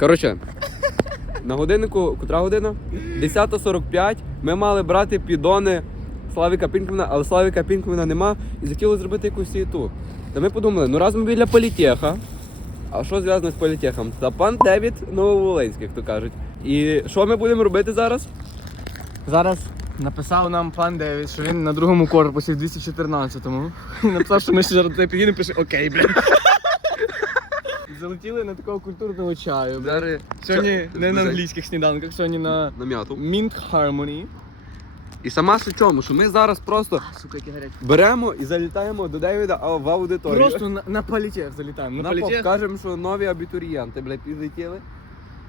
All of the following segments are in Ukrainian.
Коротше, на годиннику, котра година? 10.45 ми мали брати підони Славіка Пінкмена, але Славіка Пінкмена нема і захотіли зробити якусь сіту. Та ми подумали, ну раз ми біля політеха, а що зв'язано з політехом? Та пан Девід Нововоленський, як то кажуть. І що ми будемо робити зараз? Зараз написав нам пан Девід, що він на другому корпусі в 214-му. Написав, що ми ще зараз туди підійдемо, пише окей, блядь. Залетіли на такого культурного чаю. блядь. Зараз Сьогодні не на англійських сніданках, сьогодні на на м'яту. Mint Harmony. І сама суть в чому, що ми зараз просто Сука, які гарячі. беремо і залітаємо до Девіда а в аудиторію. Просто на, на політех залітаємо. На, на політех. кажемо, що нові абітурієнти, блядь, підлетіли.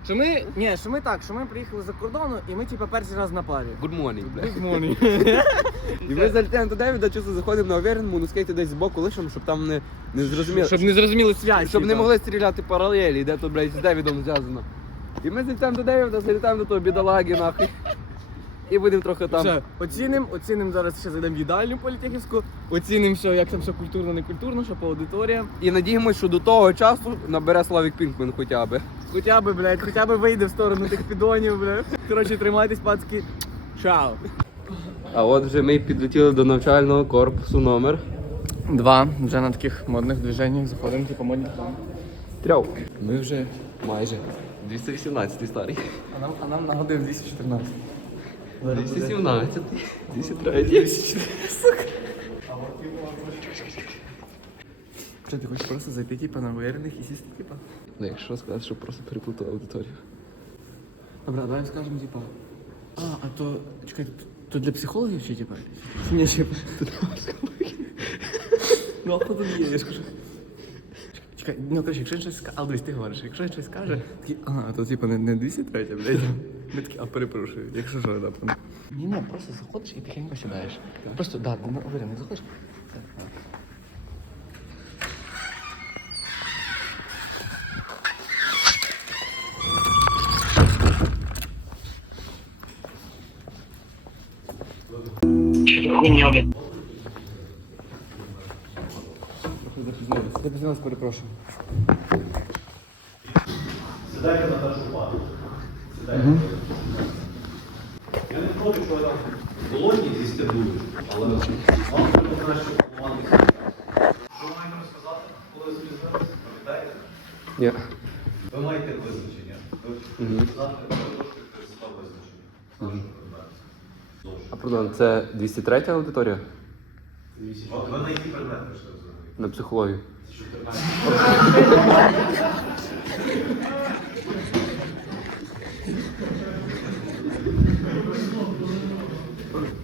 Що ми, ні, що ми так, що ми приїхали за кордону і ми типа перший раз на парі. Good morning, блядь. Good morning. І ми залітаємо до Девіда, чисто заходимо на Овернму, ну скейти десь збоку лишимо, щоб там не, не зрозуміли. Щоб не зрозуміли связь. щоб не типа. могли стріляти паралелі, де то, блядь, з Девідом зв'язано. І ми залітаємо до Девіда, залітаємо до того бідолаги, нахуй. І будемо трохи там. Все, оцінимо, оцінимо зараз ще зайдемо в їдальню політехівську, оцінимо, що як там все культурно, не культурно, що по аудиторіям. І надіємося, що до того часу набере Славік Пінкмен хоча б. Хоча б, блядь, хоча б вийде в сторону тих підонів, блядь. Коротше, тримайтесь, пацки. Чао. А от вже ми підлетіли до навчального корпусу номер. Два, вже на таких модних движеннях заходимо, типу модні там. Трьох. Ми вже майже 218 старий. А нам, а нам на годину 214. 217, 203. Що, ти хочеш просто зайти, типу, на вирених і сісти, типу? Ну, якщо сказати, що просто переплутав аудиторію. Добре, давай скажемо, типа. А, а то. Чекай, то, то для психологів чи типа? Ні, типа. Ну, а хто тут є, я ж кажу. Чекай, ну коротше, якщо він щось скаже, але дивись, ти говориш, якщо він щось скаже, такий, а, то типа не, не 203, блядь. Ми такі, а перепрошую, якщо що, напевно. Ні, ні, просто заходиш і тихенько сідаєш. Просто, да, ну, уверений, заходиш. Так. Я без перепрошую. Я не проти, що там долоні з'їсти будуть, але вам треба краще плануватися. Що ви маєте розказати, коли зв'язалися? Пам'ятаєте? Ні. Ви маєте визначення. Ви Мгм. сказати трошки став визначення. А пардон, це 203 аудиторія? От ви на який предмет прийшли взагалі? На психологію.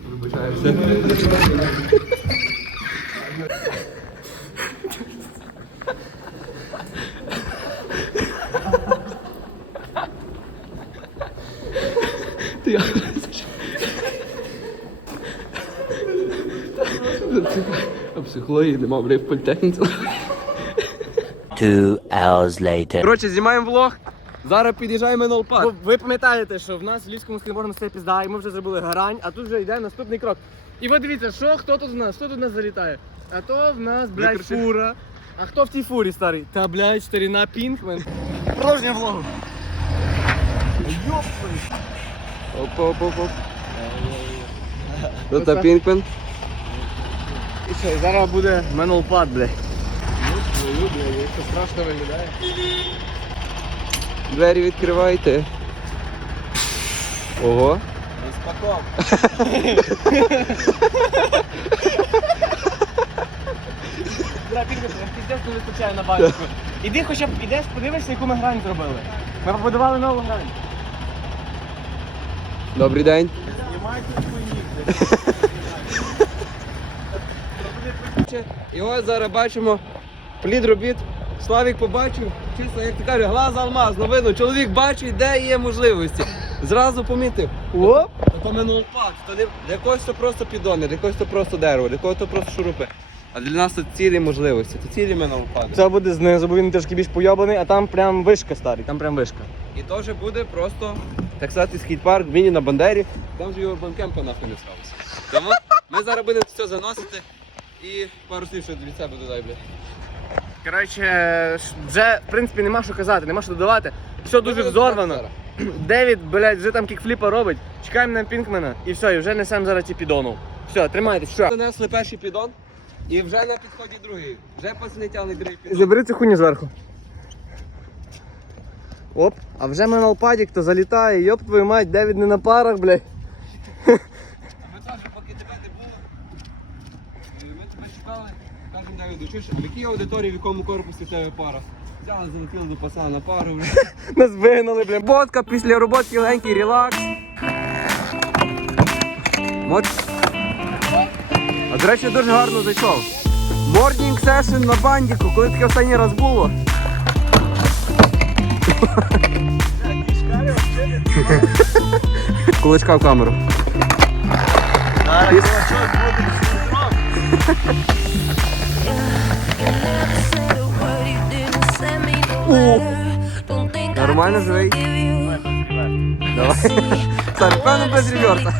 Вибачаюся. А психології нема, блядь, в політехніці. Two hours later. Коротше, знімаємо влог. Зараз під'їжджаємо на Ви, Олпат. ви пам'ятаєте, що в нас в Львівському скейбордному це пізда, і ми вже зробили гарань, а тут вже йде наступний крок. І ви дивіться, що хто тут в нас? Хто тут в нас залітає? А то в нас, блядь, фура. А хто в тій фурі старий? Та, блядь, старина Пінкмен. Продовження влогу. Оп, оп, оп, оп. Ну та Пінкмен. І зараз буде менолпад, блядь. Ну, твою, блядь, як це страшно виглядає. Двері відкривайте. Ого. Розпаков. Бля, Пінкмен, піздець не вистачає на банку. Іди хоча б, ідеш, подивишся, яку ми грань зробили. Ми побудували нову грань. Добрий день. І ось зараз бачимо плід робіт. Славік побачив, чисто, як ти кажеш, глаз алмаз, ну видно, чоловік бачить, де є можливості. Зразу помітив. Оп! То менолпад. То для, для когось то просто підони, для когось то просто дерево, для когось то просто шурупи. А для нас це цілі можливості, це цілі менолпади. Це буде знизу, бо він трошки більш пойобаний, а там прям вишка старий, там прям вишка. І теж буде просто, так сказати, скейт-парк Міні на Бандері. Там же його банкемпа нахуй не сталося. Тому ми зараз будемо все заносити і пару слів ще від себе додай, бля. Коротше, вже, в принципі, нема що казати, нема що додавати. Все дуже взорвано. Девід, блядь, вже там кікфліпа робить. Чекаємо на Пінкмена і все, і вже несемо зараз ті підонов. Все, тримайтесь, що? Занесли перший підон і вже на підході другий. Вже пацани тягнуть другий підон. Забери цю хуйню зверху. Оп, а вже меналпадік то залітає, йоп твою мать, Девід не на парах, блядь. Ми теж, поки тебе не було, е, ми тебе чекали, Давиду, чуєш, в якій аудиторії, в якому корпусі в тебе пара? Взяли, залетіли до пацана на пару. вже. Нас вигнали, блядь. Бодка після роботи легенький релакс. От. А до речі, дуже гарно зайшов. Morning session на бандіку, коли таке останній раз було. Кулачка в камеру. Нормально живий. Давай. Сань, певно без реверса.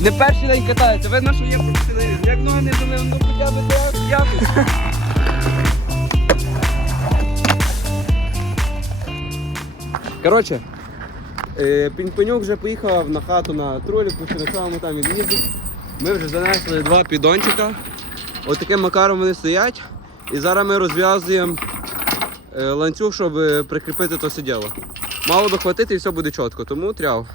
Не перший день катається, видно, що є професіоналізм. Як ноги не долив, ну хоча б це Коротше, е, Пінь-Пенюк вже поїхав на хату на троліку, по на там він. Ми вже занесли два підончика. Ось таким макаром вони стоять. І зараз ми розв'язуємо е, ланцюг, щоб е, прикріпити то сиділо. Мало би хватити і все буде чітко, тому тряв.